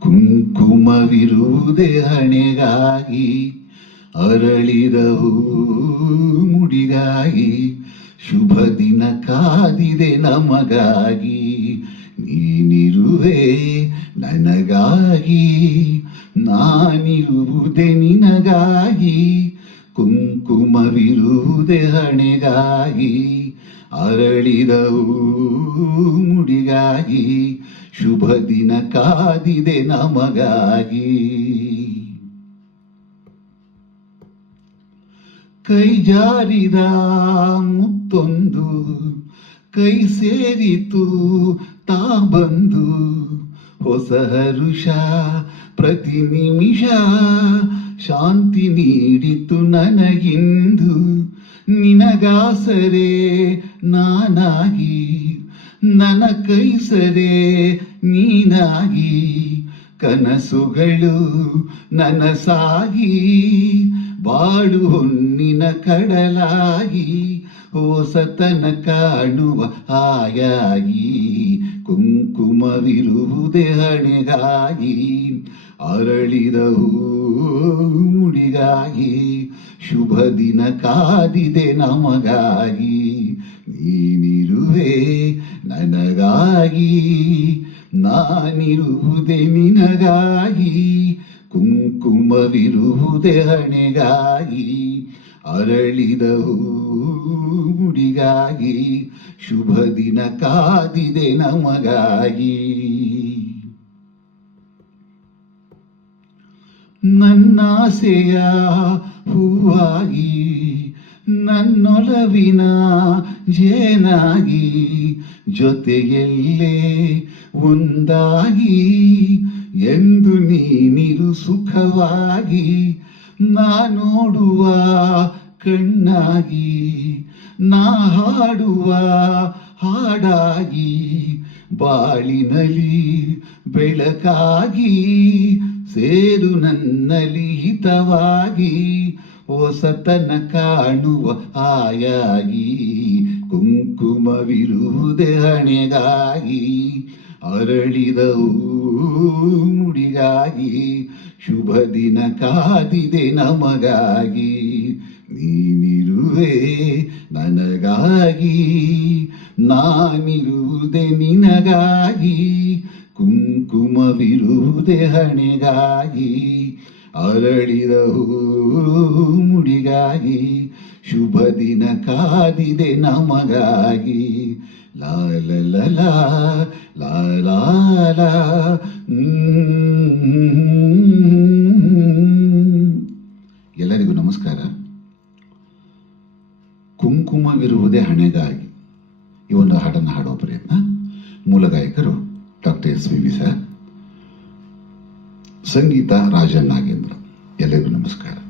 ಕುಂಕುಮವಿರುವುದೇ ಹಣೆಗಾಗಿ, ಅರಳಿದ ಹೂ ಮುಡಿಗಾಗಿ, ಶುಭ ದಿನ ಕಾದಿದೆ ನಮಗಾಗಿ. ನೀನಿರುವೆ ನನಗಾಗಿ, ನಾನಿರುವುದೇ ನಿನಗಾಗಿ. ಕುಂಕುಮವಿರುವುದೇ ಹಣೆಗಾಗಿ, ಅರಳಿದ ಹೂ ಮುಡಿಗಾಗಿ, ಶುಭ ದಿನ ಕಾದಿದೆ ನಮಗಾಗಿ. ಕೈ ಜಾರಿದ ಮುತ್ತೊಂದು ಕೈ ಸೇರಿತು ತಾ ಬಂದು, ಹೊಸ ಹರುಷ ಪ್ರತಿ ನಿಮಿಷ ಶಾಂತಿ ನೀಡಿತು ನನಗಿಂದು. ನಿನಗಾಸರೆ ನಾನಾಗಿ, ನನ್ನ ಕೈಸರೆ ನೀನಾಗಿ, ಕನಸುಗಳು ನನಸಾಗಿ, ಬಾಳು ಹೊನ್ನಿನ ಕಡಲಾಗಿ, ಹೊಸತನ ಕಾಣುವ ಆಯಾಗಿ. ಕುಂಕುಮವಿರುವುದೇ ಹಣೆಗಾಗಿ, ಅರಳಿದ ಹೂ ಮುಡಿಗಾಗಿ, ಶುಭ ದಿನ ಕಾದಿದೆ ನಮಗಾಗಿ. ನೀನಿರುವೆ ನನಗಾಗಿ, ನಾನಿರುವುದೇ ನಿನಗಾಗಿ. ಕುಂಕುಮವಿರುವುದೇ ಹಣೆಗಾಗಿ, ಅರಳಿದ ಹೂ ಮುಡಿಗಾಗಿ, ಶುಭ ದಿನ ಕಾದಿದೆ ನಮಗಾಗಿ. ನನ್ನಾಸೆಯ ಹೂವಾಗಿ, ನನ್ನೊಲವಿನ ಜೇನಾಗಿ, ಜೊತೆಯಲ್ಲೇ ಒಂದಾಗಿ, ಎಂದು ನೀನಿರು ಸುಖವಾಗಿ. ನಾ ನೋಡುವ ಕಣ್ಣಾಗಿ, ನಾ ಹಾಡುವ ಹಾಡಾಗಿ, ಬಾಳಿನಲ್ಲಿ ಬೆಳಕಾಗಿ, ಸೇರು ನನ್ನಲ್ಲಿ ಹಿತವಾಗಿ, ಹೊಸತನ ಕಾಣುವ ಆಯಾಗಿ. ಕುಂಕುಮವಿರುವುದೇ ಹಣೆಗಾಗಿ, ಅರಳಿದ ಹೂ ಮುಡಿಗಾಗಿ, ಶುಭ ದಿನ ಕಾದಿದೆ ನಮಗಾಗಿ. ನೀನಿರುವೆ ನನಗಾಗಿ, ನಾನಿರುವುದೇ ನಿನಗಾಗಿ. ಕುಂಕುಮವಿರುವುದೇ ಹಣೆಗಾಗಿ, ಅರಳಿದ ಹೂ ಮುಡಿಗಾಗಿ, ಶುಭ ದಿನ ಕಾದಿದೆ ನಮಗಾಗಿ. ಲಾಲ ಲಲ ಲಾಲ. ಎಲ್ಲರಿಗೂ ನಮಸ್ಕಾರ. ಕುಂಕುಮವಿರುವುದೇ ಹಣೆಗಾಗಿ ಈ ಒಂದು ಹಾಡನ್ನು ಹಾಡೋ ಪ್ರಯತ್ನ. ಮೂಲ ಗಾಯಕರು ಡಾಕ್ಟರ್ ಎಸ್.ವಿ.ವಿ. ಸರ್, ಸಂಗೀತ ರಾಜನ್ ನಾಗೇಂದ್ರ. ಎಲ್ಲರಿಗೂ ನಮಸ್ಕಾರ.